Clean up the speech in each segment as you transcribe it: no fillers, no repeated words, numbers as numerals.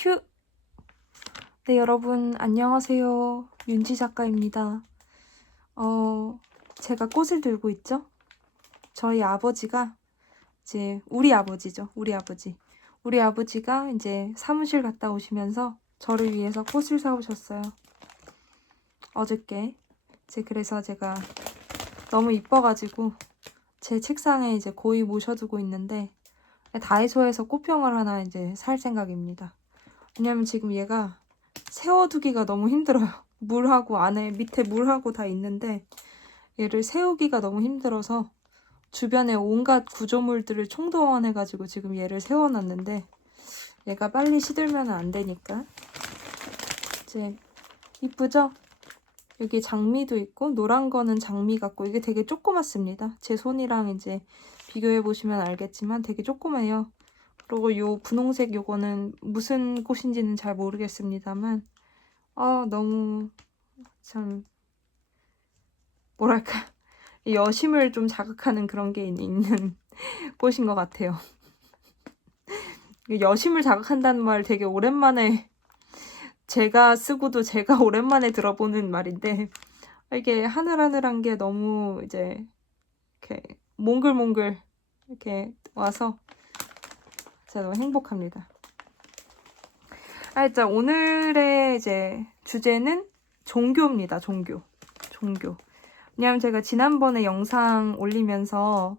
큐! 네, 여러분, 안녕하세요. 윤지 작가입니다. 제가 꽃을 들고 있죠? 저희 아버지가, 우리 아버지죠. 우리 아버지. 우리 아버지가 이제 사무실 갔다 오시면서 저를 위해서 꽃을 사오셨어요. 어저께. 그래서 제가 너무 이뻐가지고 제 책상에 이제 고이 모셔두고 있는데, 다이소에서 꽃병을 하나 이제 살 생각입니다. 왜냐면 지금 얘가 세워두기가 너무 힘들어요. 물하고 안에 밑에 물하고 다 있는데 얘를 세우기가 너무 힘들어서 주변에 온갖 구조물들을 총동원해가지고 지금 얘를 세워놨는데 얘가 빨리 시들면 안 되니까. 이제 이쁘죠? 여기 장미도 있고 노란 거는 장미 같고 이게 되게 조그맣습니다. 제 손이랑 이제 비교해보시면 알겠지만 되게 조그매요. 그리고 요 분홍색 요거는 무슨 꽃인지는 잘 모르겠습니다만 너무 참 뭐랄까 여심을 좀 자극하는 그런 게 있는 꽃인 것 같아요. 여심을 자극한다는 말 되게 오랜만에 제가 쓰고도 제가 오랜만에 들어보는 말인데 이게 하늘하늘한 게 너무 이제 이렇게 몽글몽글 이렇게 와서 제가 너무 행복합니다. 일단 오늘의 이제 주제는 종교입니다. 종교. 왜냐면 제가 지난번에 영상 올리면서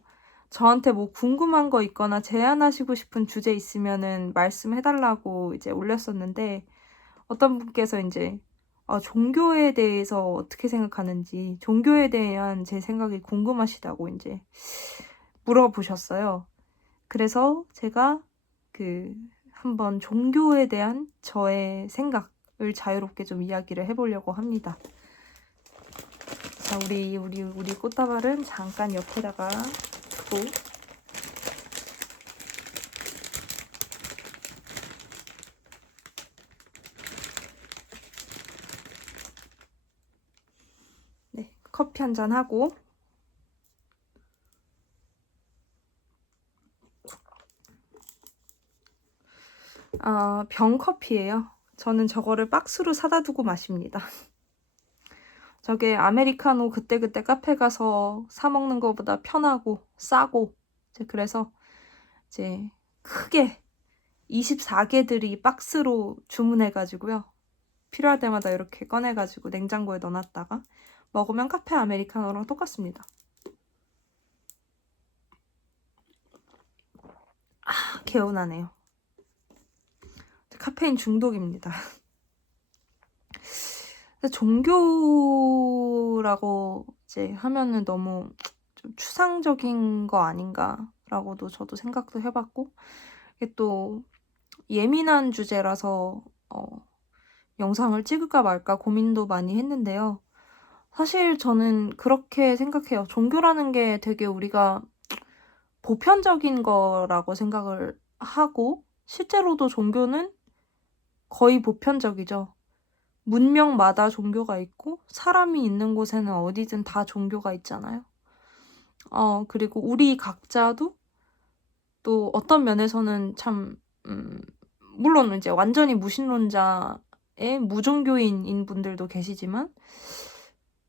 저한테 뭐 궁금한 거 있거나 제안하시고 싶은 주제 있으면은 말씀해달라고 이제 올렸었는데 어떤 분께서 이제 종교에 대해서 어떻게 생각하는지 종교에 대한 제 생각이 궁금하시다고 이제 물어보셨어요. 그래서 제가 한번 종교에 대한 저의 생각을 자유롭게 좀 이야기를 해보려고 합니다. 자, 우리 꽃다발은 잠깐 옆에다가 두고 네, 커피 한잔 하고 병 커피예요. 저는 저거를 박스로 사다 두고 마십니다. 저게 아메리카노 그때그때 카페 가서 사 먹는 것보다 편하고 싸고 그래서 이제 크게 24개들이 박스로 주문해가지고요. 필요할 때마다 이렇게 꺼내가지고 냉장고에 넣어놨다가 먹으면 카페 아메리카노랑 똑같습니다. 개운하네요. 카페인 중독입니다. 종교라고 이제 하면은 너무 좀 추상적인 거 아닌가라고도 저도 생각도 해봤고 이게 또 예민한 주제라서 영상을 찍을까 말까 고민도 많이 했는데요. 사실 저는 그렇게 생각해요. 종교라는 게 되게 우리가 보편적인 거라고 생각을 하고 실제로도 종교는 거의 보편적이죠. 문명마다 종교가 있고 사람이 있는 곳에는 어디든 다 종교가 있잖아요. 그리고 우리 각자도 또 어떤 면에서는 참 물론 이제 완전히 무신론자의 무종교인인 분들도 계시지만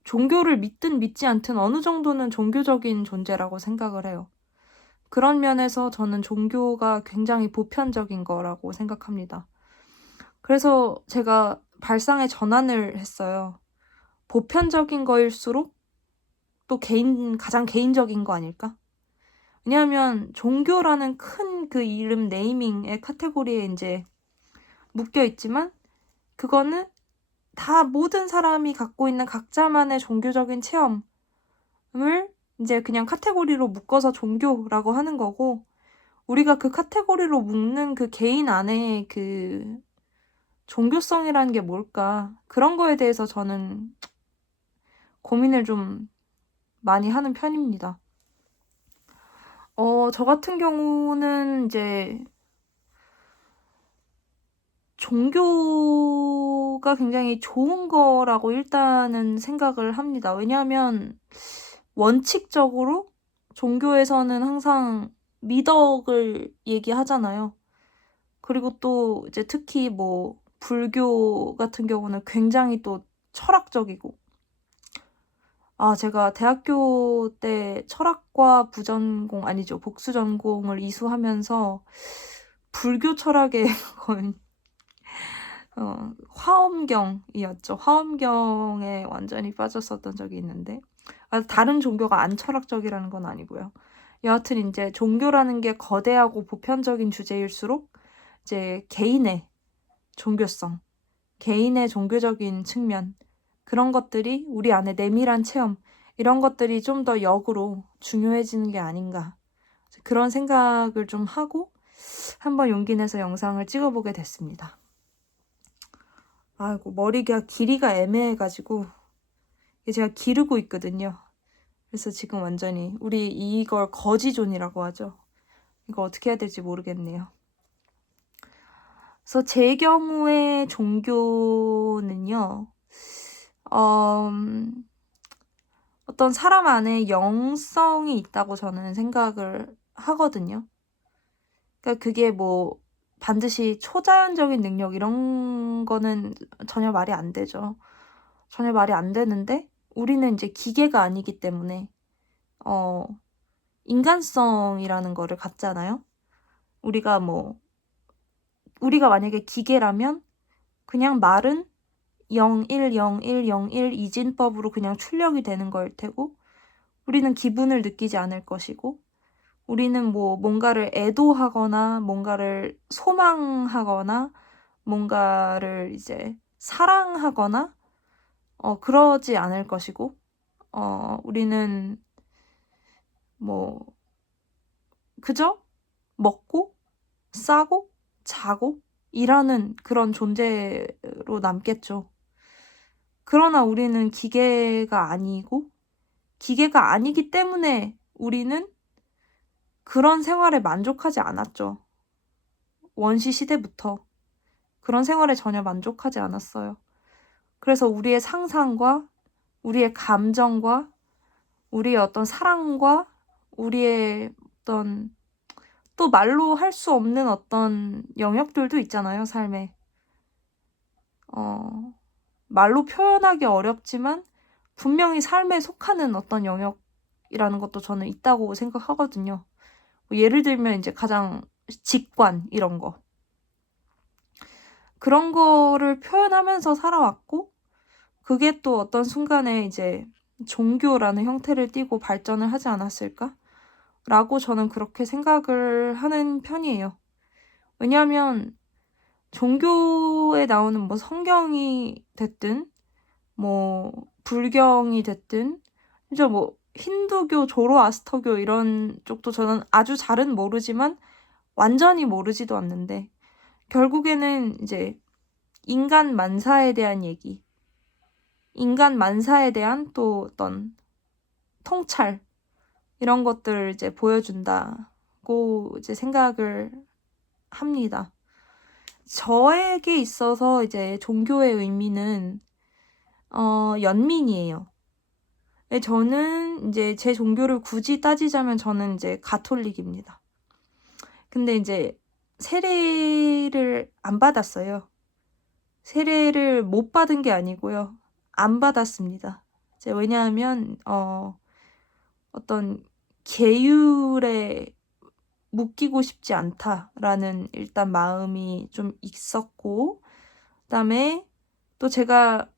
종교를 믿든 믿지 않든 어느 정도는 종교적인 존재라고 생각을 해요. 그런 면에서 저는 종교가 굉장히 보편적인 거라고 생각합니다. 그래서 제가 발상의 전환을 했어요. 보편적인 거일수록 또 가장 개인적인 거 아닐까? 왜냐하면 종교라는 큰 그 이름 네이밍의 카테고리에 이제 묶여 있지만 그거는 다 모든 사람이 갖고 있는 각자만의 종교적인 체험을 이제 그냥 카테고리로 묶어서 종교라고 하는 거고 우리가 그 카테고리로 묶는 그 개인 안에 그 종교성이라는 게 뭘까? 그런 거에 대해서 저는 고민을 좀 많이 하는 편입니다. 저 같은 경우는 이제 종교가 굉장히 좋은 거라고 일단은 생각을 합니다. 왜냐하면 원칙적으로 종교에서는 항상 미덕을 얘기하잖아요. 그리고 또 이제 특히 뭐 불교 같은 경우는 굉장히 또 철학적이고, 제가 대학교 때 철학과 부전공, 아니죠, 복수 전공을 이수하면서 불교 철학에 거의 화엄경이었죠. 화엄경에 완전히 빠졌었던 적이 있는데, 다른 종교가 안 철학적이라는 건 아니고요. 여하튼 이제 종교라는 게 거대하고 보편적인 주제일수록 이제 개인의 종교성, 개인의 종교적인 측면, 그런 것들이 우리 안에 내밀한 체험, 이런 것들이 좀 더 역으로 중요해지는 게 아닌가, 그런 생각을 좀 하고 한번 용기 내서 영상을 찍어보게 됐습니다. 아이고, 머리가 길이가 애매해가지고 제가 기르고 있거든요. 그래서 지금 완전히 우리 이걸 거지존이라고 하죠. 이거 어떻게 해야 될지 모르겠네요. 그래서 제 경우에 종교는요, 어떤 사람 안에 영성이 있다고 저는 생각을 하거든요. 그러니까 그게 뭐 반드시 초자연적인 능력 이런 거는 전혀 말이 안 되죠. 전혀 말이 안 되는데, 우리는 이제 기계가 아니기 때문에 인간성이라는 거를 갖잖아요. 우리가 만약에 기계라면 그냥 말은 010101 이진법으로 그냥 출력이 되는 거일 테고, 우리는 기분을 느끼지 않을 것이고, 우리는 뭔가를 애도하거나 뭔가를 소망하거나 뭔가를 이제 사랑하거나 그러지 않을 것이고, 우리는 그저 먹고 싸고 자고 일하는 그런 존재로 남겠죠. 그러나 우리는 기계가 아니고, 기계가 아니기 때문에 우리는 그런 생활에 만족하지 않았죠. 원시 시대부터 그런 생활에 전혀 만족하지 않았어요. 그래서 우리의 상상과 우리의 감정과 우리의 어떤 사랑과 우리의 어떤 또 말로 할 수 없는 어떤 영역들도 있잖아요, 삶에. 말로 표현하기 어렵지만 분명히 삶에 속하는 어떤 영역이라는 것도 저는 있다고 생각하거든요. 예를 들면 이제 가장 직관 이런 거. 그런 거를 표현하면서 살아왔고, 그게 또 어떤 순간에 이제 종교라는 형태를 띠고 발전을 하지 않았을까? 라고 저는 그렇게 생각을 하는 편이에요. 왜냐하면 종교에 나오는 성경이 됐든 불경이 됐든 이제 힌두교, 조로아스터교 이런 쪽도 저는 아주 잘은 모르지만 완전히 모르지도 않는데, 결국에는 이제 인간 만사에 대한 얘기, 인간 만사에 대한 또 어떤 통찰, 이런 것들을 이제 보여준다고 이제 생각을 합니다. 저에게 있어서 이제 종교의 의미는 연민이에요. 저는 이제 제 종교를 굳이 따지자면 저는 이제 가톨릭입니다. 근데 이제 세례를 안 받았어요. 세례를 못 받은 게 아니고요, 안 받았습니다. 왜냐하면 어떤 계율에 묶이고 싶지 않다라는 일단 마음이 좀 있었고, 그다음에 또 제가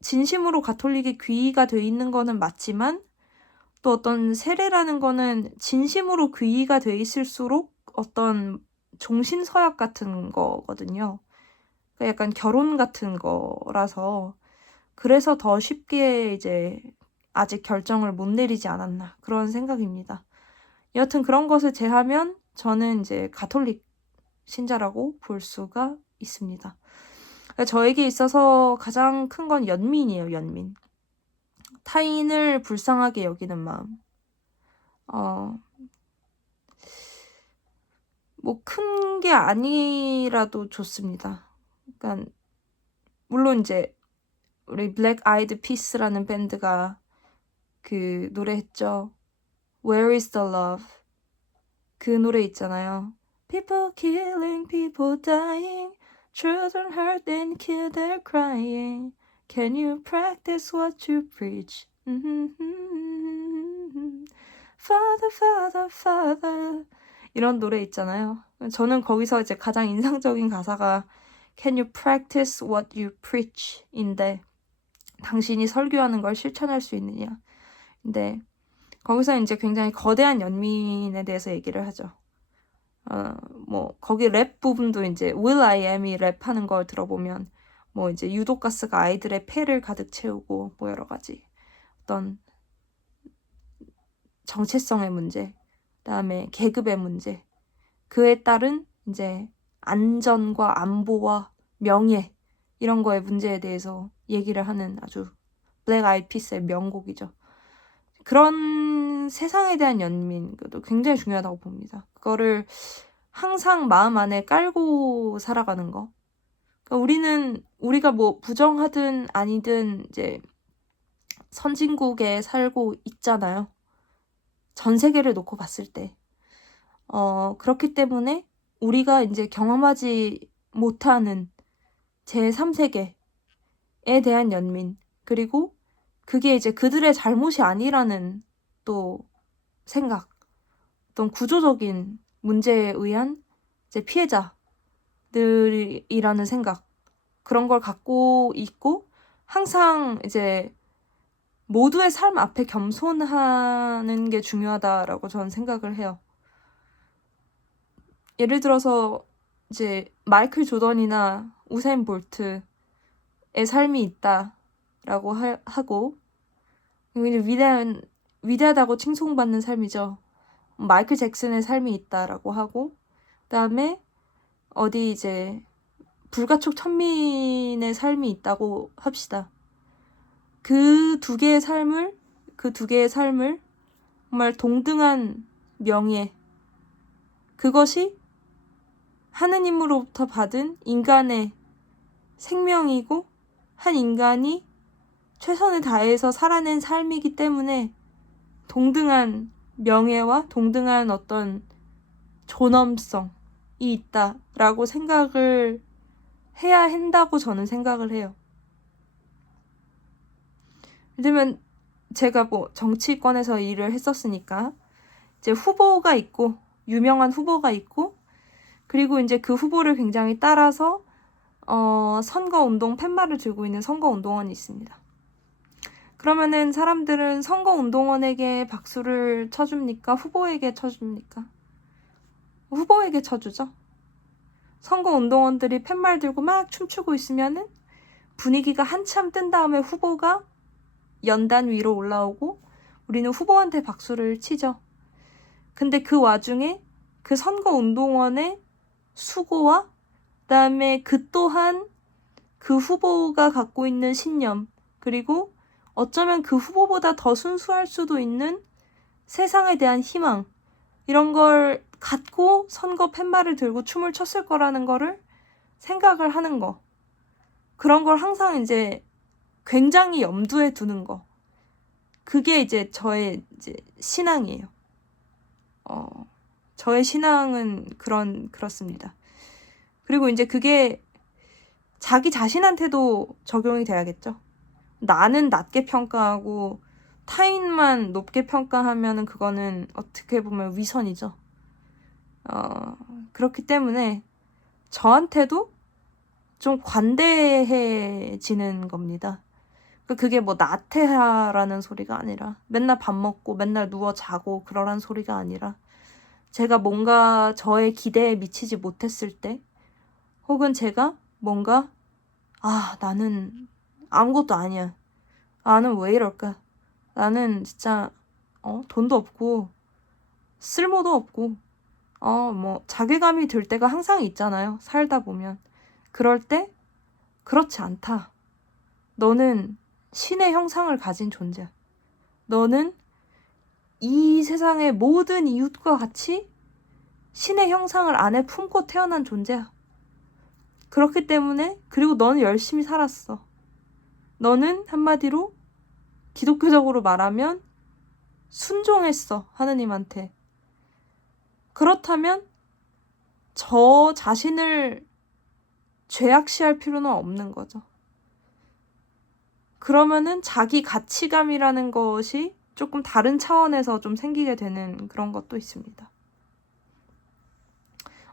진심으로 가톨릭에 귀의가 돼 있는 거는 맞지만, 또 어떤 세례라는 거는 진심으로 귀의가 돼 있을수록 어떤 종신서약 같은 거거든요. 그러니까 약간 결혼 같은 거라서, 그래서 더 쉽게 이제 아직 결정을 못 내리지 않았나, 그런 생각입니다. 여하튼 그런 것을 제하면 저는 이제 가톨릭 신자라고 볼 수가 있습니다. 저에게 있어서 가장 큰 건 연민이에요, 연민. 타인을 불쌍하게 여기는 마음. 큰 게 아니라도 좋습니다. 그러니까 물론 이제 우리 블랙 아이드 피스라는 밴드가 그 노래 했죠. Where is the love? 그 노래 있잖아요. People killing, people dying, children hurt and killed, they're crying. Can you practice what you preach? Father, Father, Father. 이런 노래 있잖아요. 저는 거기서 이제 가장 인상적인 가사가 Can you practice what you preach? 인데 당신이 설교하는 걸 실천할 수 있느냐. 근데 거기서 이제 굉장히 거대한 연민에 대해서 얘기를 하죠. 뭐 거기 랩 부분도 이제 Will I Am이 랩하는 걸 들어보면 뭐 이제 유독가스가 아이들의 폐를 가득 채우고 뭐 여러 가지 어떤 정체성의 문제, 그다음에 계급의 문제, 그에 따른 이제 안전과 안보와 명예 이런 거의 문제에 대해서 얘기를 하는 아주 블랙 아이드 피스의 명곡이죠. 그런 세상에 대한 연민도 굉장히 중요하다고 봅니다. 그거를 항상 마음 안에 깔고 살아가는 거. 그러니까 우리가 뭐 부정하든 아니든 이제 선진국에 살고 있잖아요. 전 세계를 놓고 봤을 때. 그렇기 때문에 우리가 이제 경험하지 못하는 제3세계에 대한 연민, 그리고 그게 이제 그들의 잘못이 아니라는 또 생각, 어떤 구조적인 문제에 의한 이제 피해자들이라는 생각, 그런 걸 갖고 있고 항상 이제 모두의 삶 앞에 겸손하는 게 중요하다라고 저는 생각을 해요. 예를 들어서 이제 마이클 조던이나 우사인 볼트의 삶이 있다라고 하고, 이제 위대하다고 칭송받는 삶이죠. 마이클 잭슨의 삶이 있다라고 하고, 그다음에 어디 이제 불가촉 천민의 삶이 있다고 합시다. 그 두 개의 삶을 정말 동등한 명예, 그것이 하느님으로부터 받은 인간의 생명이고 한 인간이 최선을 다해서 살아낸 삶이기 때문에 동등한 명예와 동등한 어떤 존엄성이 있다라고 생각을 해야 한다고 저는 생각을 해요. 왜냐면 제가 뭐 정치권에서 일을 했었으니까 이제 후보가 있고 유명한 후보가 있고, 그리고 이제 그 후보를 굉장히 따라서 선거운동 팻말을 들고 있는 선거운동원이 있습니다. 그러면은 사람들은 선거운동원에게 박수를 쳐줍니까? 후보에게 쳐줍니까? 후보에게 쳐주죠. 선거운동원들이 팻말 들고 막 춤추고 있으면은 분위기가 한참 뜬 다음에 후보가 연단 위로 올라오고 우리는 후보한테 박수를 치죠. 근데 그 와중에 그 선거운동원의 수고와 그다음에 그 또한 그 후보가 갖고 있는 신념, 그리고 어쩌면 그 후보보다 더 순수할 수도 있는 세상에 대한 희망, 이런 걸 갖고 선거 팻말을 들고 춤을 췄을 거라는 거를 생각을 하는 거. 그런 걸 항상 이제 굉장히 염두에 두는 거. 그게 이제 저의 이제 신앙이에요. 저의 신앙은 그렇습니다. 그리고 이제 그게 자기 자신한테도 적용이 돼야겠죠. 나는 낮게 평가하고 타인만 높게 평가하면은 그거는 어떻게 보면 위선이죠. 그렇기 때문에 저한테도 좀 관대해지는 겁니다. 그게 뭐 나태하라는 소리가 아니라, 맨날 밥 먹고 맨날 누워 자고 그러란 소리가 아니라, 제가 뭔가 저의 기대에 미치지 못했을 때, 혹은 제가 뭔가 나는 아무것도 아니야, 나는 왜 이럴까, 나는 진짜 돈도 없고 쓸모도 없고 뭐 자괴감이 들 때가 항상 있잖아요, 살다 보면. 그럴 때 그렇지 않다, 너는 신의 형상을 가진 존재야, 너는 이 세상의 모든 이웃과 같이 신의 형상을 안에 품고 태어난 존재야. 그렇기 때문에, 그리고 너는 열심히 살았어. 너는 한마디로 기독교적으로 말하면 순종했어, 하느님한테. 그렇다면 저 자신을 죄악시할 필요는 없는 거죠. 그러면은 자기 가치감이라는 것이 조금 다른 차원에서 좀 생기게 되는 그런 것도 있습니다.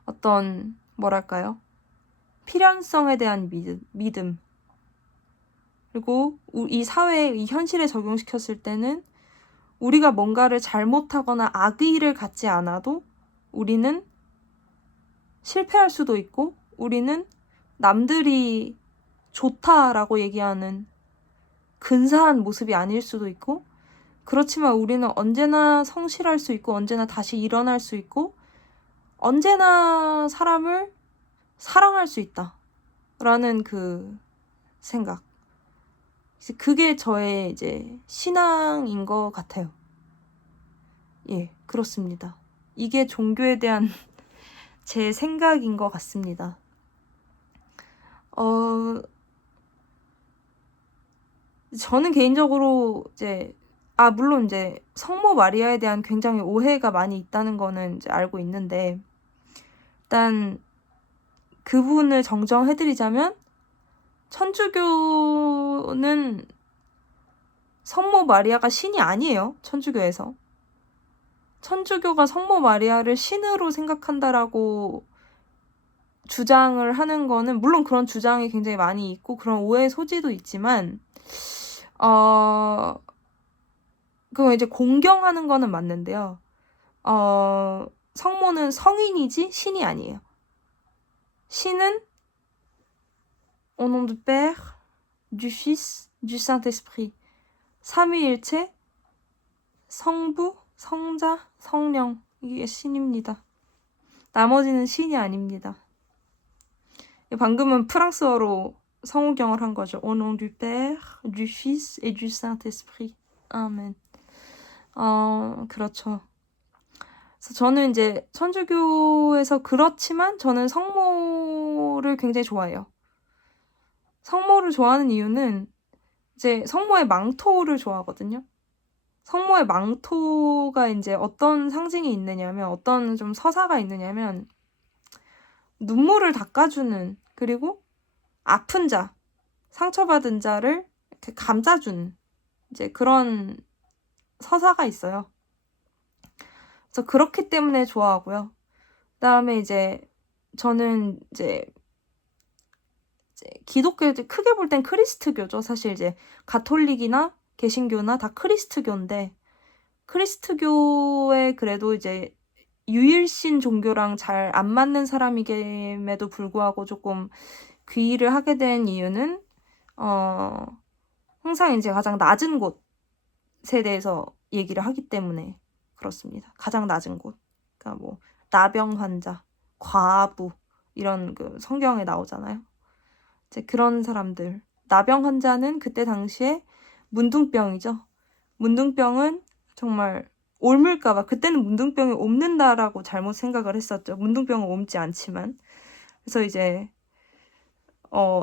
어떤 뭐랄까요? 필연성에 대한 믿음. 그리고 이 사회에, 이 현실에 적용시켰을 때는 우리가 뭔가를 잘못하거나 악의를 갖지 않아도 우리는 실패할 수도 있고, 우리는 남들이 좋다라고 얘기하는 근사한 모습이 아닐 수도 있고, 그렇지만 우리는 언제나 성실할 수 있고, 언제나 다시 일어날 수 있고, 언제나 사람을 사랑할 수 있다 라는 그 생각. 그게 저의 이제 신앙인 것 같아요. 예, 그렇습니다. 이게 종교에 대한 제 생각인 것 같습니다. 저는 개인적으로 이제, 물론 이제 성모 마리아에 대한 굉장히 오해가 많이 있다는 거는 이제 알고 있는데, 일단 그분을 정정해드리자면, 천주교는 성모 마리아가 신이 아니에요. 천주교에서. 천주교가 성모 마리아를 신으로 생각한다라고 주장을 하는 거는, 물론 그런 주장이 굉장히 많이 있고 그런 오해의 소지도 있지만, 그거 이제 공경하는 거는 맞는데요. 성모는 성인이지 신이 아니에요. 신은 au nom du Père, du Fils, du Saint-Esprit. 삼위일체, 성부, 성자, 성령, 이게 신입니다. 나머지는 신이 아닙니다. 방금은 프랑스어로 성우경을 한 거죠. Au nom du Père, du Fils et du Saint-Esprit. 아멘. 그렇죠. 그래서 저는 이제 천주교에서 그렇지만 저는 성모를 굉장히 좋아해요. 성모를 좋아하는 이유는 이제 성모의 망토를 좋아하거든요. 성모의 망토가 이제 어떤 상징이 있느냐면, 어떤 좀 서사가 있느냐면, 눈물을 닦아주는, 그리고 아픈 자, 상처받은 자를 이렇게 감싸주는 이제 그런 서사가 있어요. 그래서 그렇기 때문에 좋아하고요. 그다음에 이제 저는 이제 기독교, 크게 볼 땐 크리스트교죠. 사실 이제 가톨릭이나 개신교나 다 크리스트교인데, 크리스트교에 그래도 이제 유일신 종교랑 잘 안 맞는 사람임에도 불구하고 조금 귀의를 하게 된 이유는, 항상 이제 가장 낮은 곳에 대해서 얘기를 하기 때문에 그렇습니다. 가장 낮은 곳. 그러니까 뭐 나병 환자, 과부 이런 그 성경에 나오잖아요. 이제 그런 사람들. 나병 환자는 그때 당시에 문둥병이죠. 문둥병은 정말 옮을까봐, 그때는 문둥병이 옮는다라고 잘못 생각을 했었죠. 문둥병은 옮지 않지만. 그래서 이제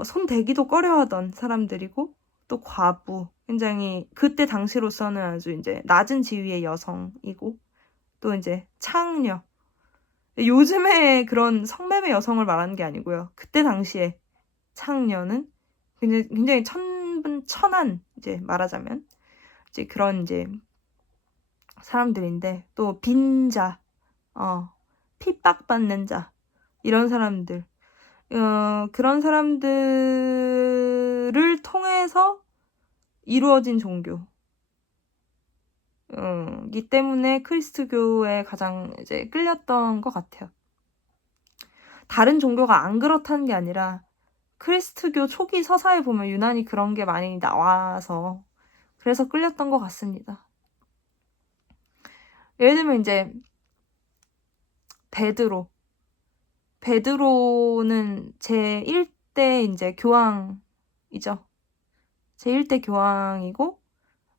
손 대기도 꺼려하던 사람들이고, 또 과부, 굉장히 그때 당시로서는 아주 이제 낮은 지위의 여성이고, 또 이제 창녀. 요즘에 그런 성매매 여성을 말하는 게 아니고요. 그때 당시에 창녀는 굉장히 천한, 이제 말하자면 이제 그런 이제 사람들인데, 또 빈자, 핍박받는 자, 이런 사람들, 그런 사람들을 통해서 이루어진 종교이기 때문에 크리스트교에 가장 이제 끌렸던 것 같아요. 다른 종교가 안 그렇다는 게 아니라 크리스트교 초기 서사에 보면 유난히 그런 게 많이 나와서 그래서 끌렸던 것 같습니다. 예를 들면 이제 베드로는 제1대 이제 교황이죠. 제1대 교황이고,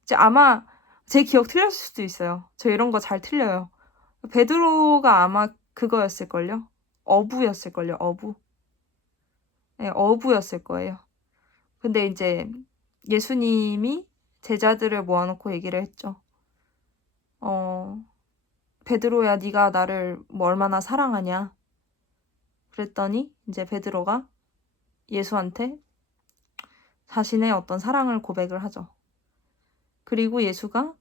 이제 아마 제 기억 틀렸을 수도 있어요. 저 이런 거 잘 틀려요. 베드로가 아마 그거였을걸요? 어부였을걸요, 어부. 네, 어부였을 거예요. 근데 이제 예수님이 제자들을 모아놓고 얘기를 했죠. 베드로야, 네가 나를 뭐 얼마나 사랑하냐? 그랬더니 이제 베드로가 예수한테 자신의 어떤 사랑을 고백을 하죠. 그리고 예수가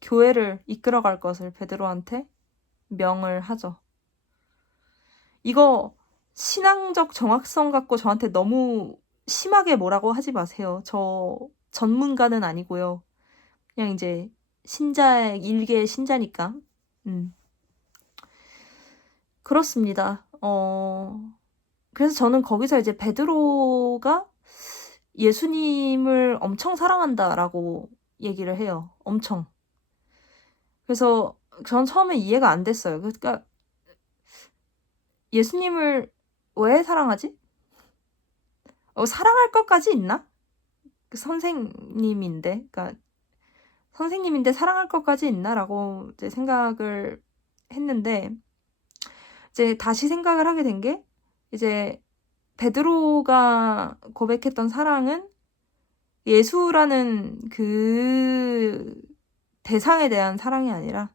교회를 이끌어갈 것을 베드로한테 명을 하죠. 이거 신앙적 정확성 갖고 저한테 너무 심하게 뭐라고 하지 마세요. 저 전문가는 아니고요. 그냥 이제 일개의 신자니까. 그렇습니다. 그래서 저는 거기서 이제 베드로가 예수님을 엄청 사랑한다라고 얘기를 해요. 엄청. 그래서 전 처음에 이해가 안 됐어요. 그러니까 예수님을 왜 사랑하지? 사랑할 것까지 있나? 선생님인데, 그러니까 선생님인데 사랑할 것까지 있나라고 이제 생각을 했는데, 이제 다시 생각을 하게 된 게, 이제 베드로가 고백했던 사랑은 예수라는 그 대상에 대한 사랑이 아니라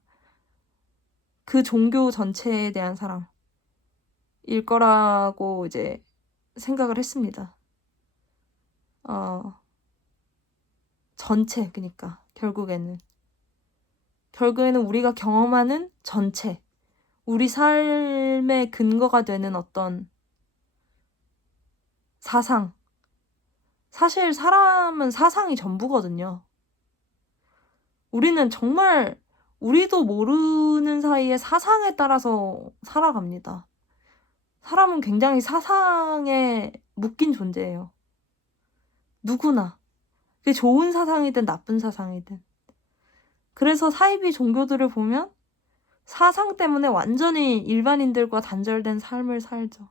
그 종교 전체에 대한 사랑일 거라고 이제 생각을 했습니다. 전체, 그러니까 결국에는 우리가 경험하는 전체, 우리 삶의 근거가 되는 어떤 사상. 사실 사람은 사상이 전부거든요. 우리는 정말 우리도 모르는 사이에 사상에 따라서 살아갑니다. 사람은 굉장히 사상에 묶인 존재예요. 누구나. 그게 좋은 사상이든 나쁜 사상이든. 그래서 사이비 종교들을 보면 사상 때문에 완전히 일반인들과 단절된 삶을 살죠.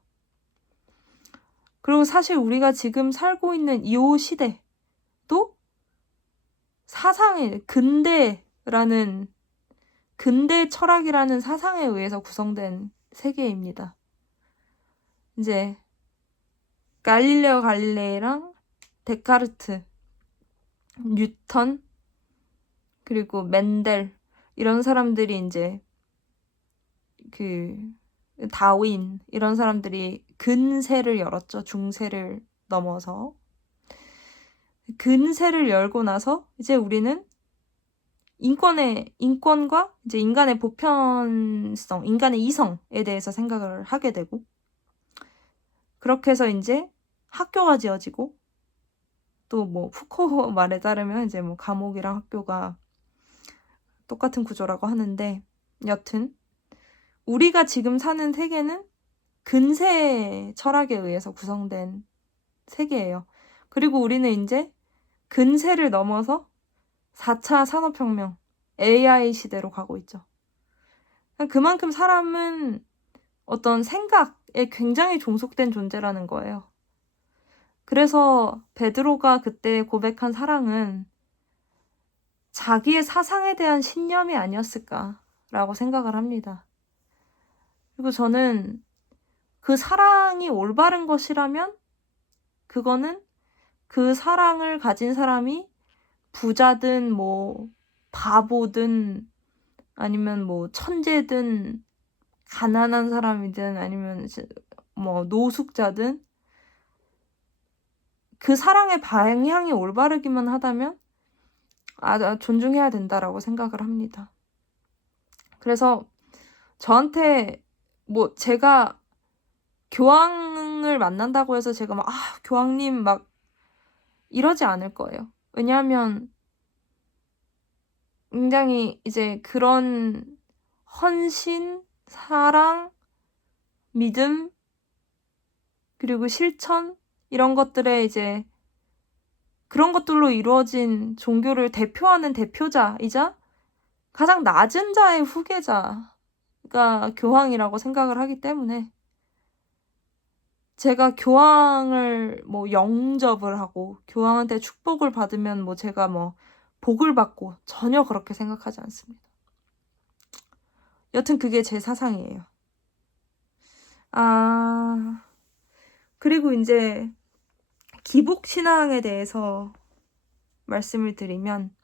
그리고 사실 우리가 지금 살고 있는 이 시대도 사상의 근대 철학이라는 사상에 의해서 구성된 세계입니다. 이제 갈릴레오 갈릴레이랑 데카르트, 뉴턴, 그리고 맨델 이런 사람들이 이제 다윈 이런 사람들이 근세를 열었죠. 중세를 넘어서. 근세를 열고 나서 이제 우리는 인권과 이제 인간의 보편성, 인간의 이성에 대해서 생각을 하게 되고, 그렇게 해서 이제 학교가 지어지고, 또 뭐 푸코 말에 따르면 이제 뭐 감옥이랑 학교가 똑같은 구조라고 하는데, 여튼 우리가 지금 사는 세계는 근세 철학에 의해서 구성된 세계예요. 그리고 우리는 이제 근세를 넘어서 4차 산업혁명, AI 시대로 가고 있죠. 그만큼 사람은 어떤 생각에 굉장히 종속된 존재라는 거예요. 그래서 베드로가 그때 고백한 사랑은 자기의 사상에 대한 신념이 아니었을까라고 생각을 합니다. 그리고 저는 그 사랑이 올바른 것이라면 그거는 그 사랑을 가진 사람이 부자든 뭐 바보든 아니면 뭐 천재든 가난한 사람이든 아니면 뭐 노숙자든 그 사랑의 방향이 올바르기만 하다면 존중해야 된다라고 생각을 합니다. 그래서 저한테 뭐 제가 교황을 만난다고 해서 제가 막 교황님 막 이러지 않을 거예요. 왜냐하면 굉장히 이제 그런 헌신, 사랑, 믿음, 그리고 실천 이런 것들에 이제 그런 것들로 이루어진 종교를 대표하는 대표자이자 가장 낮은 자의 후계자가 교황이라고 생각을 하기 때문에 제가 교황을 뭐 영접을 하고 교황한테 축복을 받으면 뭐 제가 뭐 복을 받고 전혀 그렇게 생각하지 않습니다. 여튼 그게 제 사상이에요. 그리고 이제 기복신앙에 대해서 말씀을 드리면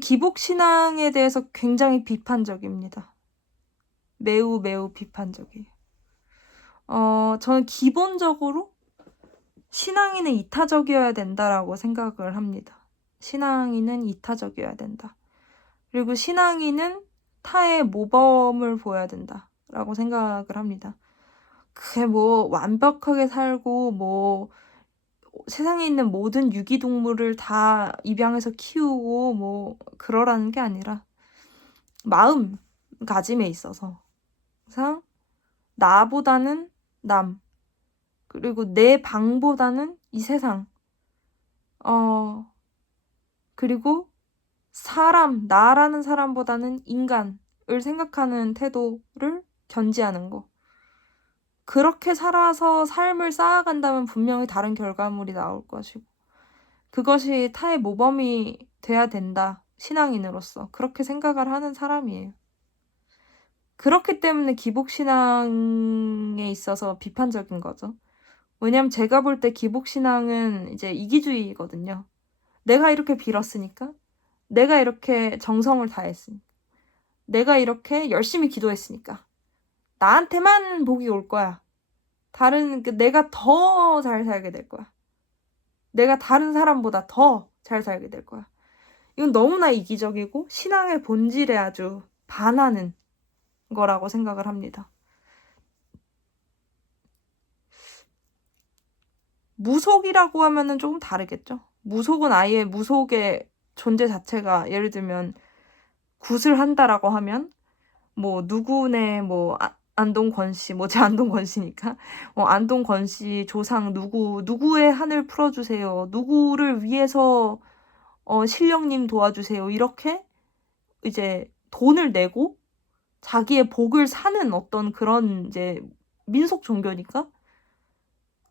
기복신앙에 대해서 굉장히 비판적입니다. 매우 매우 비판적이에요. 저는 기본적으로 신앙인은 이타적이어야 된다라고 생각을 합니다. 신앙인은 이타적이어야 된다. 그리고 신앙인은 타의 모범을 보여야 된다라고 생각을 합니다. 그게 뭐 완벽하게 살고 뭐 세상에 있는 모든 유기동물을 다 입양해서 키우고 뭐 그러라는 게 아니라 마음가짐에 있어서 항상 나보다는 남, 그리고 내 방보다는 이 세상, 그리고 사람, 나라는 사람보다는 인간을 생각하는 태도를 견지하는 거. 그렇게 살아서 삶을 쌓아간다면 분명히 다른 결과물이 나올 것이고, 그것이 타의 모범이 돼야 된다. 신앙인으로서. 그렇게 생각을 하는 사람이에요. 그렇기 때문에 기복신앙에 있어서 비판적인 거죠. 왜냐면 제가 볼 때 기복신앙은 이제 이기주의거든요. 내가 이렇게 빌었으니까, 내가 이렇게 정성을 다했으니까, 내가 이렇게 열심히 기도했으니까, 나한테만 복이 올 거야. 내가 더 잘 살게 될 거야. 내가 다른 사람보다 더 잘 살게 될 거야. 이건 너무나 이기적이고 신앙의 본질에 아주 반하는 거라고 생각을 합니다. 무속이라고 하면은 조금 다르겠죠. 무속은 아예 무속의 존재 자체가 예를 들면 굿을 한다라고 하면 뭐 누구네 뭐 안동권 씨, 뭐 제 안동권 씨니까 안동권 씨 조상 누구의 한을 풀어주세요. 누구를 위해서 신령님 도와주세요. 이렇게 이제 돈을 내고 자기의 복을 사는 어떤 그런 이제 민속 종교니까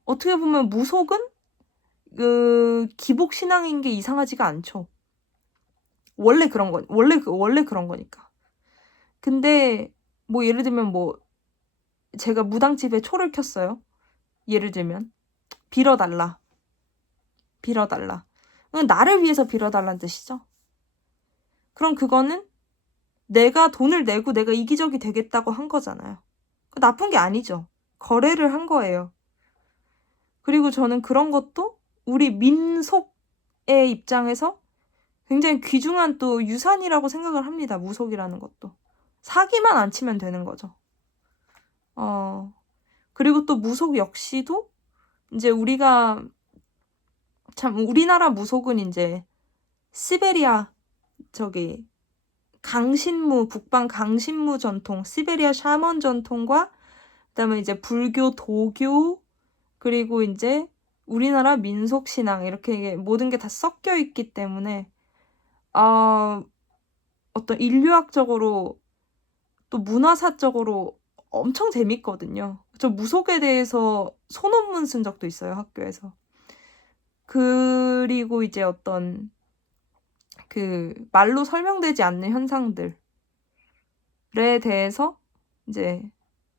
어떻게 보면 무속은 그 기복 신앙인 게 이상하지가 않죠. 원래 그런 거니까. 근데 뭐 예를 들면 뭐 제가 무당집에 초를 켰어요. 예를 들면 빌어달라. 나를 위해서 빌어달라는 뜻이죠. 그럼 그거는 내가 돈을 내고 내가 이기적이 되겠다고 한 거잖아요. 나쁜 게 아니죠. 거래를 한 거예요. 그리고 저는 그런 것도 우리 민속의 입장에서 굉장히 귀중한 또 유산이라고 생각을 합니다. 무속이라는 것도. 사기만 안 치면 되는 거죠. 그리고 또 무속 역시도 이제 우리가 우리나라 무속은 이제 시베리아 북방 강신무 전통, 시베리아 샤먼 전통과 그다음에 이제 불교, 도교, 그리고 이제 우리나라 민속 신앙 이렇게 모든 게 다 섞여 있기 때문에 어떤 인류학적으로 또 문화사적으로 엄청 재밌거든요. 저 무속에 대해서 소논문 쓴 적도 있어요, 학교에서. 그리고 이제 어떤 그 말로 설명되지 않는 현상들에 대해서 이제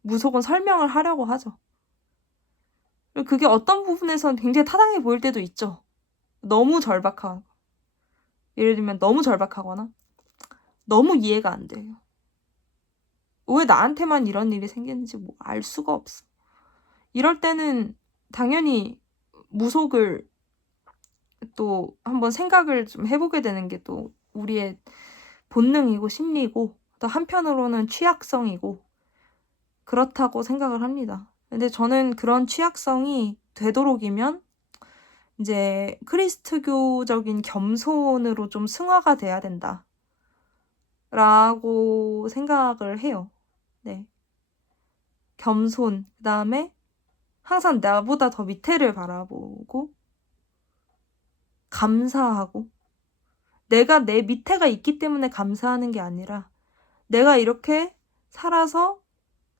무속은 설명을 하려고 하죠. 그게 어떤 부분에선 굉장히 타당해 보일 때도 있죠. 너무 절박한. 예를 들면 너무 절박하거나 너무 이해가 안 돼요. 왜 나한테만 이런 일이 생기는지 뭐 알 수가 없어. 이럴 때는 당연히 무속을 또 한번 생각을 좀 해보게 되는 게 또 우리의 본능이고 심리고 또 한편으로는 취약성이고 그렇다고 생각을 합니다. 근데 저는 그런 취약성이 되도록이면 이제 크리스트교적인 겸손으로 좀 승화가 돼야 된다. 라고 생각을 해요. 네. 겸손. 그 다음에 항상 나보다 더 밑에를 바라보고 감사하고 내가 내 밑에가 있기 때문에 감사하는 게 아니라 내가 이렇게 살아서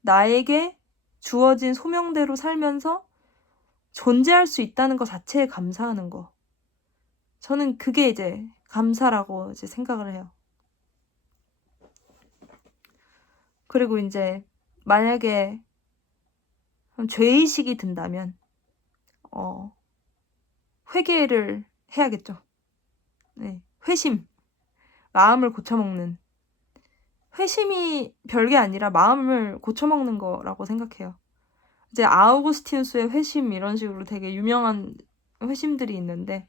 나에게 주어진 소명대로 살면서 존재할 수 있다는 것 자체에 감사하는 거. 저는 그게 이제 감사라고 이제 생각을 해요. 그리고 이제 만약에 죄의식이 든다면 회개를 해야겠죠. 네. 회심. 마음을 고쳐먹는. 회심이 별게 아니라 마음을 고쳐먹는 거라고 생각해요. 이제 아우구스티누스의 회심 이런 식으로 되게 유명한 회심들이 있는데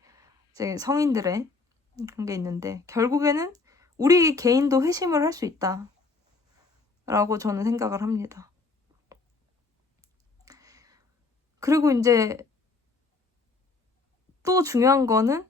이제 성인들의 그런 게 있는데 결국에는 우리 개인도 회심을 할 수 있다 라고 저는 생각을 합니다. 그리고 이제 또 중요한 거는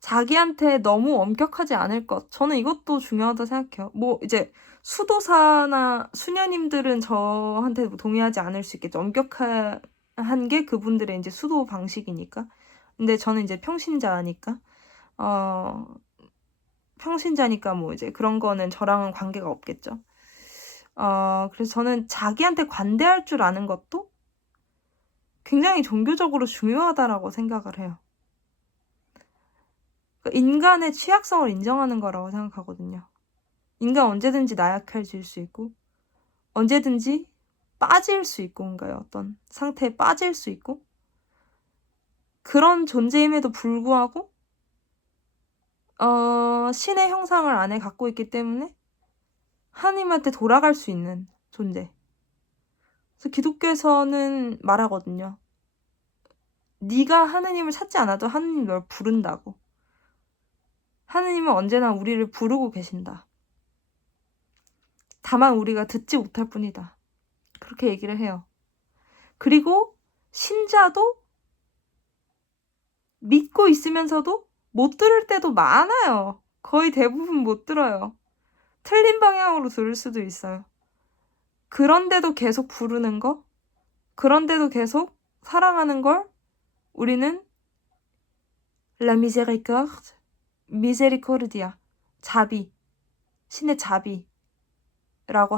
자기한테 너무 엄격하지 않을 것. 저는 이것도 중요하다 생각해요. 뭐 이제 수도사나 수녀님들은 저한테 동의하지 않을 수 있겠죠. 엄격한 게 그분들의 이제 수도 방식이니까. 근데 저는 이제 평신자니까 평신자니까 뭐 이제 그런 거는 저랑은 관계가 없겠죠. 그래서 저는 자기한테 관대할 줄 아는 것도 굉장히 종교적으로 중요하다라고 생각을 해요. 인간의 취약성을 인정하는 거라고 생각하거든요. 인간 언제든지 나약해질 수 있고 언제든지 빠질 수 있고 뭔가요? 어떤 상태에 빠질 수 있고 그런 존재임에도 불구하고 신의 형상을 안에 갖고 있기 때문에 하나님한테 돌아갈 수 있는 존재. 그래서 기독교에서는 말하거든요. 네가 하느님을 찾지 않아도 하느님 널 부른다고. 하느님은 언제나 우리를 부르고 계신다. 다만 우리가 듣지 못할 뿐이다. 그렇게 얘기를 해요. 그리고 신자도 믿고 있으면서도 못 들을 때도 많아요. 거의 대부분 못 들어요. 틀린 방향으로 들을 수도 있어요. 그런데도 계속 부르는 거, 그런데도 계속 사랑하는 걸 우리는 La miséricorde, misericordia, 자비, 신의 자비라고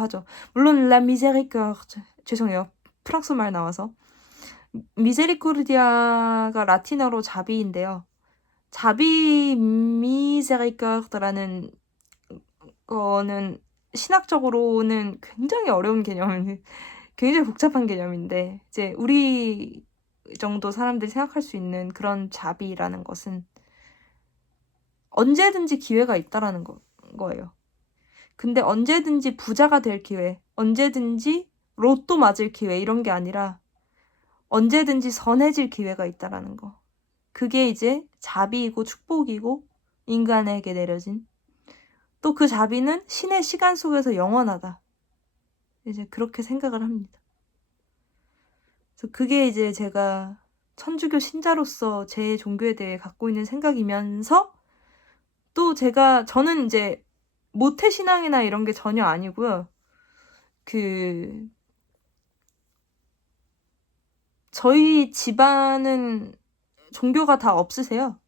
하죠. 물론 La miséricorde, 죄송해요. 프랑스 말 나와서. 미세리코르디아가 라틴어로 자비인데요. 자비 미세리코르드라는 거는 신학적으로는 굉장히 어려운 개념인데 굉장히 복잡한 개념인데 이제 우리 정도 사람들이 생각할 수 있는 그런 자비라는 것은 언제든지 기회가 있다라는 거예요. 근데 언제든지 부자가 될 기회, 언제든지 로또 맞을 기회 이런 게 아니라 언제든지 선해질 기회가 있다라는 거. 그게 이제 자비이고 축복이고 인간에게 내려진 또 그 자비는 신의 시간 속에서 영원하다. 이제 그렇게 생각을 합니다. 그래서 그게 이제 제가 천주교 신자로서 제 종교에 대해 갖고 있는 생각이면서 또 저는 이제 모태신앙이나 이런 게 전혀 아니고요. 저희 집안은 종교가 다 없으세요.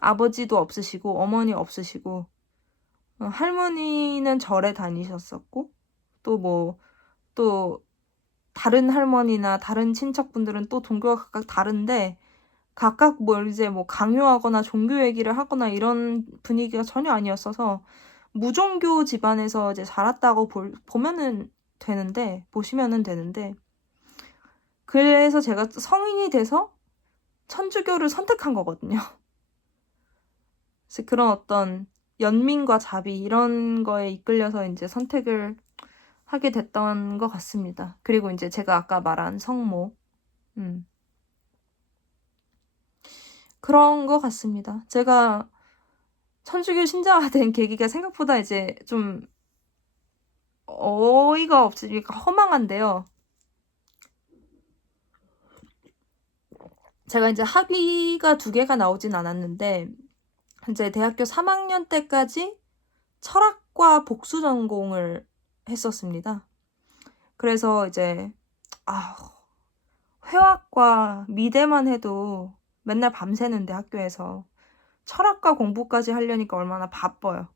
아버지도 없으시고 어머니 없으시고 할머니는 절에 다니셨었고 또 다른 할머니나 다른 친척분들은 또 종교가 각각 다른데 각각 이제 강요하거나 종교 얘기를 하거나 이런 분위기가 전혀 아니었어서 무종교 집안에서 이제 자랐다고 보시면은 되는데 그래서 제가 성인이 돼서 천주교를 선택한 거거든요. 그래서 그런 어떤 연민과 자비 이런 거에 이끌려서 이제 선택을 하게 됐던 것 같습니다. 그리고 이제 제가 아까 말한 성모. 그런 것 같습니다. 제가 천주교 신자가 된 계기가 생각보다 이제 좀 어이가 없으니까 허망한데요. 제가 이제 학위가 2개가 나오진 않았는데 이제 대학교 3학년 때까지 철학과 복수 전공을 했었습니다. 그래서 이제 회화과 미대만 해도 맨날 밤새는데 학교에서 철학과 공부까지 하려니까 얼마나 바빠요.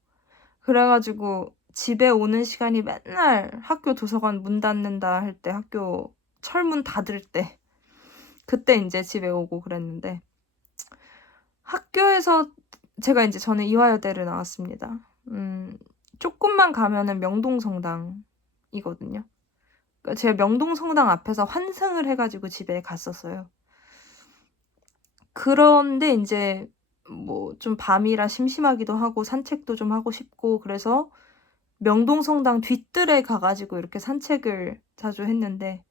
그래가지고 집에 오는 시간이 맨날 학교 도서관 문 닫는다 할 때, 학교 철문 닫을 때 그때 이제 집에 오고 그랬는데 학교에서 저는 이화여대를 나왔습니다. 조금만 가면은 명동성당이거든요. 그러니까 제가 명동성당 앞에서 환승을 해가지고 집에 갔었어요. 그런데 이제 좀 밤이라 심심하기도 하고 산책도 좀 하고 싶고 그래서 명동성당 뒷뜰에 가가지고 이렇게 산책을 자주 했는데,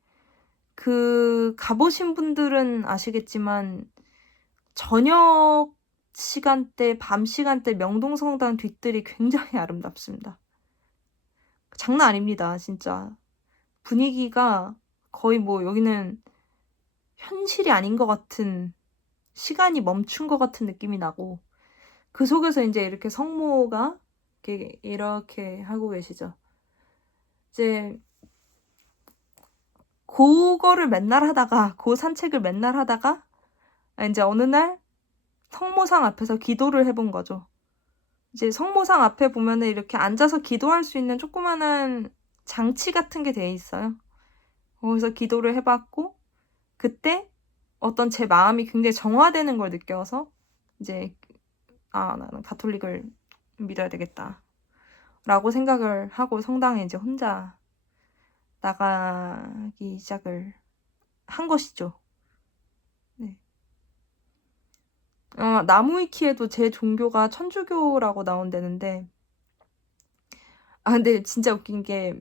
가보신 분들은 아시겠지만, 저녁 시간대, 밤 시간대 명동성당 뒷뜰이 굉장히 아름답습니다. 장난 아닙니다, 진짜. 분위기가 거의 뭐 여기는 현실이 아닌 것 같은, 시간이 멈춘 것 같은 느낌이 나고, 그 속에서 이제 이렇게 성모가 이렇게 하고 계시죠. 이제 그거를 맨날 하다가, 그 산책을 맨날 하다가 이제 어느 날 성모상 앞에서 기도를 해본 거죠. 이제 성모상 앞에 보면은 이렇게 앉아서 기도할 수 있는 조그마한 장치 같은 게 돼 있어요. 거기서 기도를 해봤고, 그때 어떤 제 마음이 굉장히 정화되는 걸 느껴서 이제 나는 가톨릭을 믿어야 되겠다 라고 생각을 하고 성당에 이제 혼자 나가기 시작을 한 것이죠. 네. 나무위키에도 제 종교가 천주교라고 나온다는데, 근데 진짜 웃긴 게,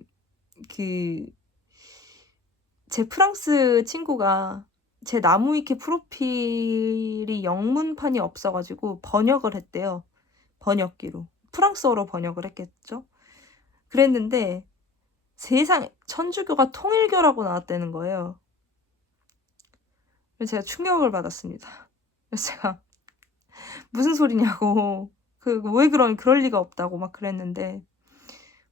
제 프랑스 친구가 제 나무위키 프로필이 영문판이 없어가지고 번역을 했대요. 번역기로. 프랑스어로 번역을 했겠죠? 그랬는데, 세상에 천주교가 통일교라고 나왔다는 거예요. 그래서 제가 충격을 받았습니다. 그래서 제가 무슨 소리냐고, 왜 그럴 리가 없다고 막 그랬는데,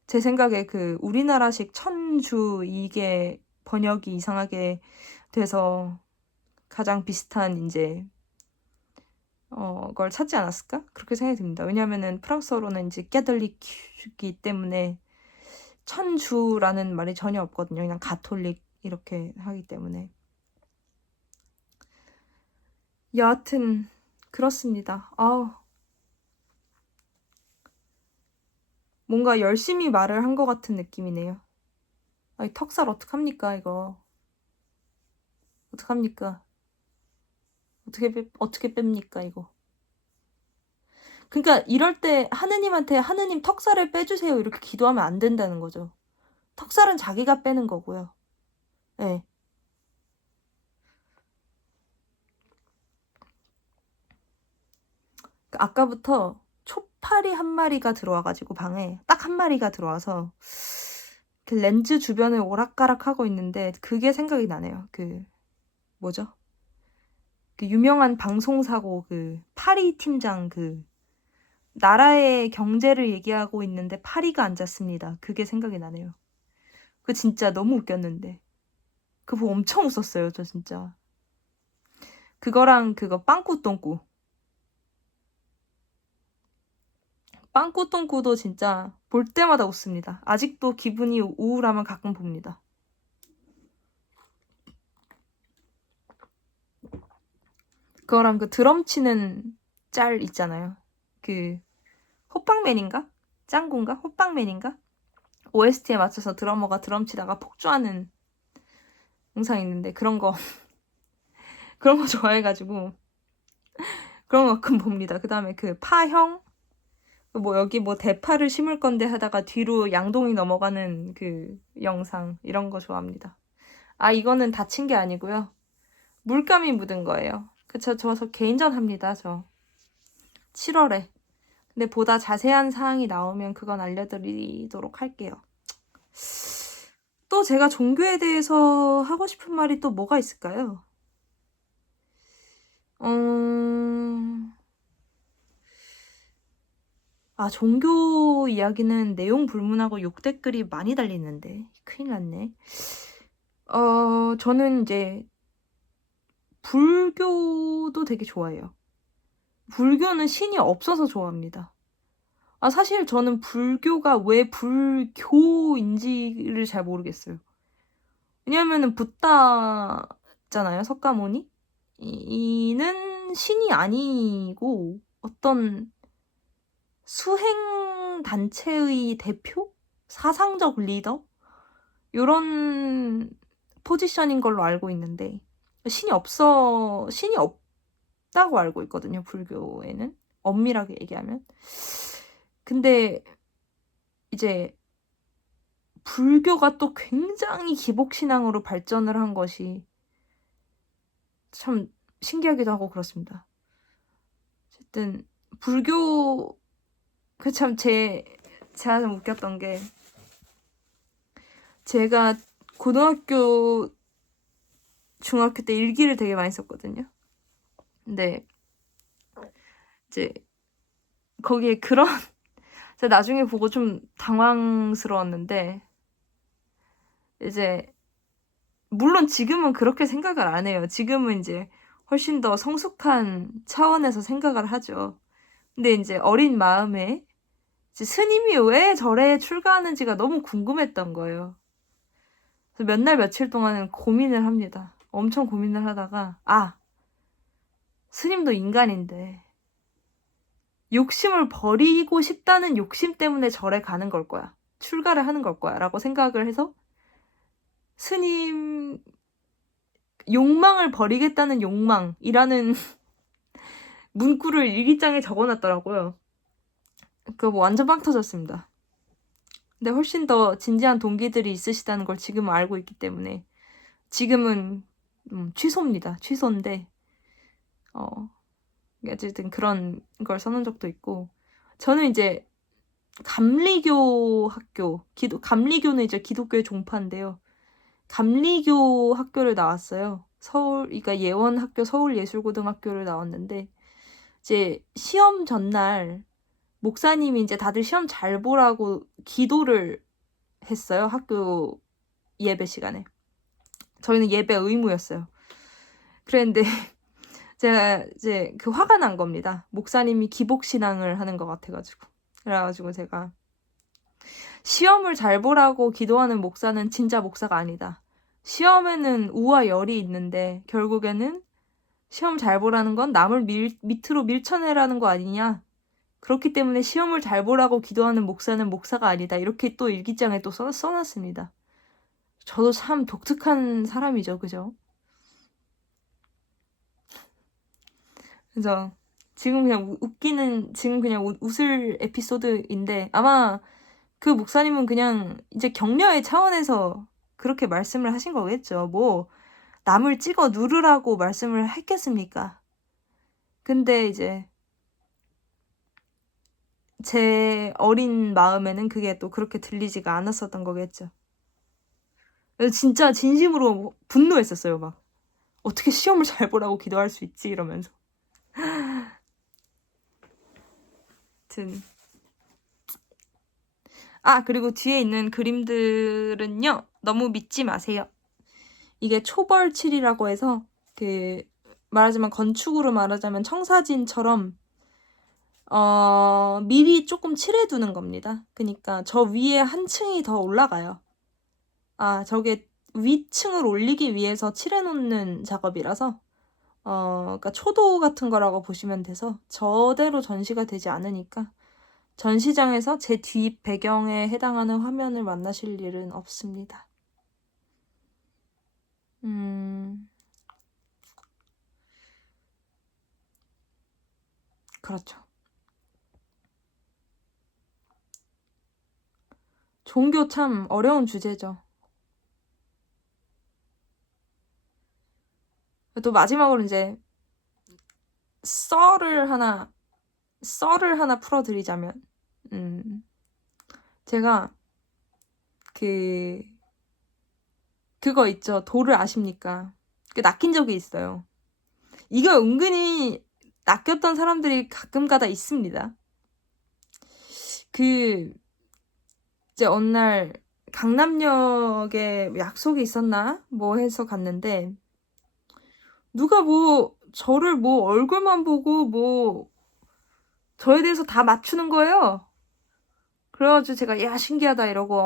제 생각에 우리나라식 천주 이게 번역이 이상하게 돼서 가장 비슷한 이제 걸 찾지 않았을까? 그렇게 생각이 듭니다. 왜냐면은 프랑스어로는 이제 캐톨릭이기 때문에 천주라는 말이 전혀 없거든요. 그냥 가톨릭 이렇게 하기 때문에. 여하튼 그렇습니다. 뭔가 열심히 말을 한 것 같은 느낌이네요. 이 턱살 어떡합니까 이거. 어떡합니까? 어떻게 뺍니까 이거. 그러니까 이럴 때 하느님한테 하느님 턱살을 빼주세요 이렇게 기도하면 안 된다는 거죠. 턱살은 자기가 빼는 거고요. 네. 아까부터 초파리 한 마리가 들어와가지고 방에 딱 한 마리가 들어와서 렌즈 주변을 오락가락 하고 있는데 그게 생각이 나네요. 뭐죠? 유명한 방송사고 파리 팀장 나라의 경제를 얘기하고 있는데 파리가 앉았습니다. 그게 생각이 나네요. 진짜 너무 웃겼는데. 그거 엄청 웃었어요, 저 진짜. 그거랑 빵꾸똥꾸. 빵꾸똥꾸도 진짜 볼 때마다 웃습니다. 아직도 기분이 우울하면 가끔 봅니다. 그거랑 드럼 치는 짤 있잖아요. 호빵맨인가? 짱구인가? 호빵맨인가? OST에 맞춰서 드러머가 드럼 치다가 폭주하는 영상이 있는데 그런 거 좋아해가지고 그런 거 가끔 봅니다. 그 다음에 파형 여기 대파를 심을 건데 하다가 뒤로 양동이 넘어가는 영상 이런 거 좋아합니다. 이거는 다친 게 아니고요. 물감이 묻은 거예요. 저 개인전 합니다. 저 7월에. 근데 보다 자세한 사항이 나오면 그건 알려드리도록 할게요. 또 제가 종교에 대해서 하고 싶은 말이 또 뭐가 있을까요? 종교 이야기는 내용 불문하고 욕 댓글이 많이 달리는데 큰일 났네. 저는 이제 불교도 되게 좋아해요. 불교는 신이 없어서 좋아합니다. 사실 저는 불교가 왜 불교인지를 잘 모르겠어요. 왜냐면은 붓다잖아요, 석가모니. 이는 신이 아니고 어떤 수행 단체의 대표? 사상적 리더? 요런 포지션인 걸로 알고 있는데 신이 없다고 알고 있거든요, 불교에는. 엄밀하게 얘기하면. 근데 이제 불교가 또 굉장히 기복신앙으로 발전을 한 것이 참 신기하기도 하고 그렇습니다. 어쨌든 불교 참 제가 좀 웃겼던 게 제가 고등학교 중학교 때 일기를 되게 많이 썼거든요. 근데 이제 거기에 그런 제가 나중에 보고 좀 당황스러웠는데 이제 물론 지금은 그렇게 생각을 안 해요. 지금은 이제 훨씬 더 성숙한 차원에서 생각을 하죠. 근데 이제 어린 마음에 이제 스님이 왜 절에 출가하는지가 너무 궁금했던 거예요. 그래서 몇 날 며칠 동안은 고민을 합니다. 엄청 고민을 하다가 스님도 인간인데 욕심을 버리고 싶다는 욕심 때문에 절에 가는 걸 거야. 출가를 하는 걸 거야. 라고 생각을 해서 스님 욕망을 버리겠다는 욕망이라는 문구를 일기장에 적어놨더라고요. 그거 뭐 완전 빵 터졌습니다. 근데 훨씬 더 진지한 동기들이 있으시다는 걸 지금은 알고 있기 때문에 지금은 취소입니다. 취소인데 어쨌든 그런 걸 써놓은 적도 있고 저는 이제 감리교 학교 감리교는 이제 기독교의 종파인데요. 감리교 학교를 나왔어요. 그러니까 예원학교 서울예술고등학교를 나왔는데 이제 시험 전날 목사님이 이제 다들 시험 잘 보라고 기도를 했어요. 학교 예배 시간에. 저희는 예배 의무였어요. 그랬는데 제가 이제 화가 난 겁니다. 목사님이 기복신앙을 하는 것 같아가지고. 그래가지고 제가 시험을 잘 보라고 기도하는 목사는 진짜 목사가 아니다. 시험에는 우와 열이 있는데 결국에는 시험 잘 보라는 건 남을 밑으로 밀쳐내라는 거 아니냐. 그렇기 때문에 시험을 잘 보라고 기도하는 목사는 목사가 아니다. 이렇게 또 일기장에 또 써놨습니다. 저도 참 독특한 사람이죠. 그죠? 그래서 지금 그냥 지금 그냥 웃을 에피소드인데 아마 그 목사님은 그냥 이제 격려의 차원에서 그렇게 말씀을 하신 거겠죠. 뭐 남을 찍어 누르라고 말씀을 했겠습니까? 근데 이제 제 어린 마음에는 그게 또 그렇게 들리지가 않았었던 거겠죠. 진짜 진심으로 분노했었어요. 막 어떻게 시험을 잘 보라고 기도할 수 있지 이러면서. 그리고 뒤에 있는 그림들은요. 너무 믿지 마세요. 이게 초벌칠이라고 해서 말하자면 건축으로 말하자면 청사진처럼 미리 조금 칠해두는 겁니다. 그러니까 저 위에 한 층이 더 올라가요. 저게 위층을 올리기 위해서 칠해놓는 작업이라서 그러니까 초도 같은 거라고 보시면 돼서 저대로 전시가 되지 않으니까 전시장에서 제 뒷 배경에 해당하는 화면을 만나실 일은 없습니다. 그렇죠. 종교 참 어려운 주제죠. 또 마지막으로 이제 썰을 하나 풀어드리자면 제가 그거 있죠. 돌을 아십니까? 낚인 적이 있어요. 이거 은근히 낚였던 사람들이 가끔가다 있습니다. 이제 어느 날 강남역에 약속이 있었나? 뭐 해서 갔는데 누가 뭐 저를 뭐 얼굴만 보고 뭐 저에 대해서 다 맞추는 거예요. 그래가지고 제가 야 신기하다 이러고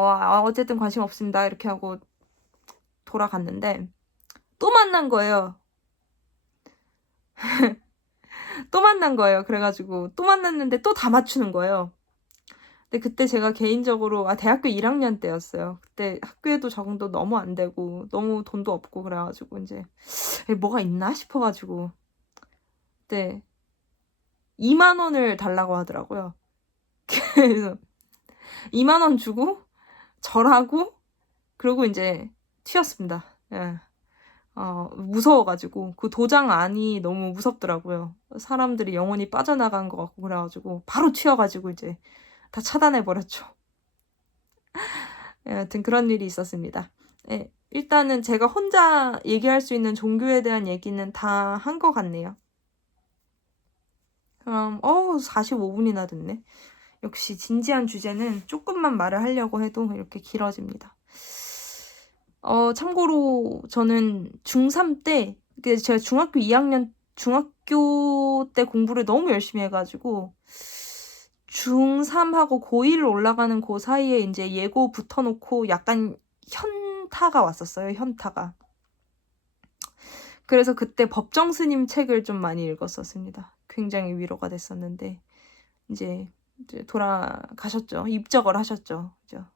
어쨌든 관심 없습니다 이렇게 하고 돌아갔는데 또 만난 거예요. 또 만난 거예요. 그래가지고 또 만났는데 또 다 맞추는 거예요. 근데 그때 제가 개인적으로 대학교 1학년 때였어요. 그때 학교에도 적응도 너무 안 되고 너무 돈도 없고 그래가지고 이제 뭐가 있나 싶어가지고 그때 2만 원을 달라고 하더라고요. 그래서 2만 원 주고 절하고 그러고 이제 튀었습니다. 예. 무서워가지고 그 도장 안이 너무 무섭더라고요. 사람들이 영혼이 빠져나간 것 같고 그래가지고 바로 튀어가지고 이제 다 차단해버렸죠. 예, 여튼 그런 일이 있었습니다. 예, 일단은 제가 혼자 얘기할 수 있는 종교에 대한 얘기는 다 한 것 같네요. 그럼 45분이나 됐네. 역시 진지한 주제는 조금만 말을 하려고 해도 이렇게 길어집니다. 참고로 저는 중3 때, 제가 중학교 때 공부를 너무 열심히 해가지고, 중3하고 고1 올라가는 그 사이에 이제 예고 붙어놓고 약간 현타가 왔었어요, 현타가. 그래서 그때 법정 스님 책을 좀 많이 읽었었습니다. 굉장히 위로가 됐었는데, 이제 돌아가셨죠. 입적을 하셨죠. 그죠?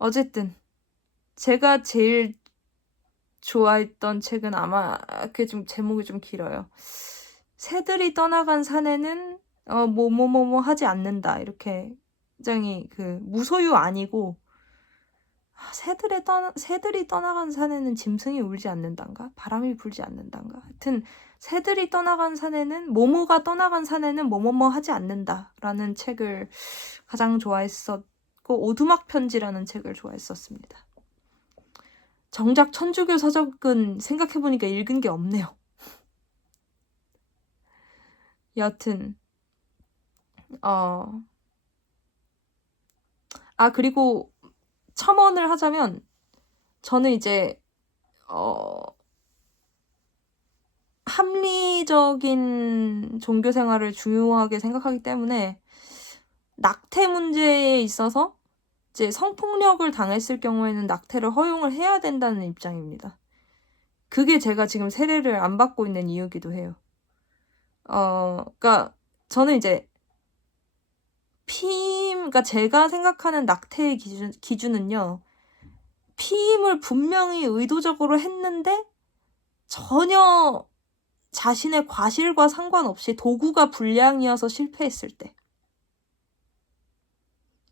어쨌든 제가 제일 좋아했던 책은 아마 그게 좀 제목이 좀 길어요. 새들이 떠나간 산에는 뭐뭐뭐뭐 하지 않는다. 이렇게 굉장히 그 무소유 아니고 새들이 떠나간 산에는 짐승이 울지 않는단가? 바람이 불지 않는단가? 하여튼 새들이 떠나간 산에는 모모가 떠나간 산에는 뭐뭐뭐 하지 않는다라는 책을 가장 좋아했었고 오두막 편지라는 책을 좋아했었습니다. 정작 천주교 서적은 생각해보니까 읽은 게 없네요. 여하튼 그리고 첨언을 하자면 저는 이제 합리적인 종교 생활을 중요하게 생각하기 때문에 낙태 문제에 있어서 이제 성폭력을 당했을 경우에는 낙태를 허용을 해야 된다는 입장입니다. 그게 제가 지금 세례를 안 받고 있는 이유기도 해요. 그러니까 저는 이제 그러니까 제가 생각하는 낙태의 기준은요. 피임을 분명히 의도적으로 했는데 전혀 자신의 과실과 상관없이 도구가 불량이어서 실패했을 때.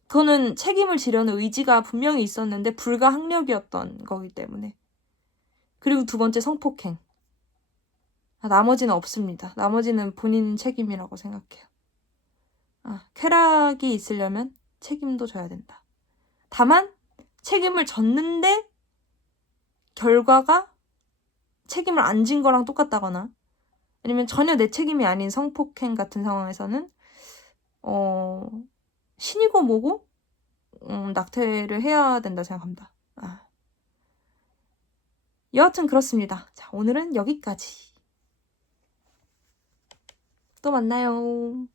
그거는 책임을 지려는 의지가 분명히 있었는데 불가항력이었던 거기 때문에. 그리고 두 번째 성폭행. 나머지는 없습니다. 나머지는 본인 책임이라고 생각해요. 쾌락이 있으려면 책임도 져야 된다. 다만 책임을 졌는데 결과가 책임을 안 진 거랑 똑같다거나 아니면 전혀 내 책임이 아닌 성폭행 같은 상황에서는 신이고 뭐고 낙태를 해야 된다 생각합니다. 여하튼 그렇습니다. 자, 오늘은 여기까지. 또 만나요.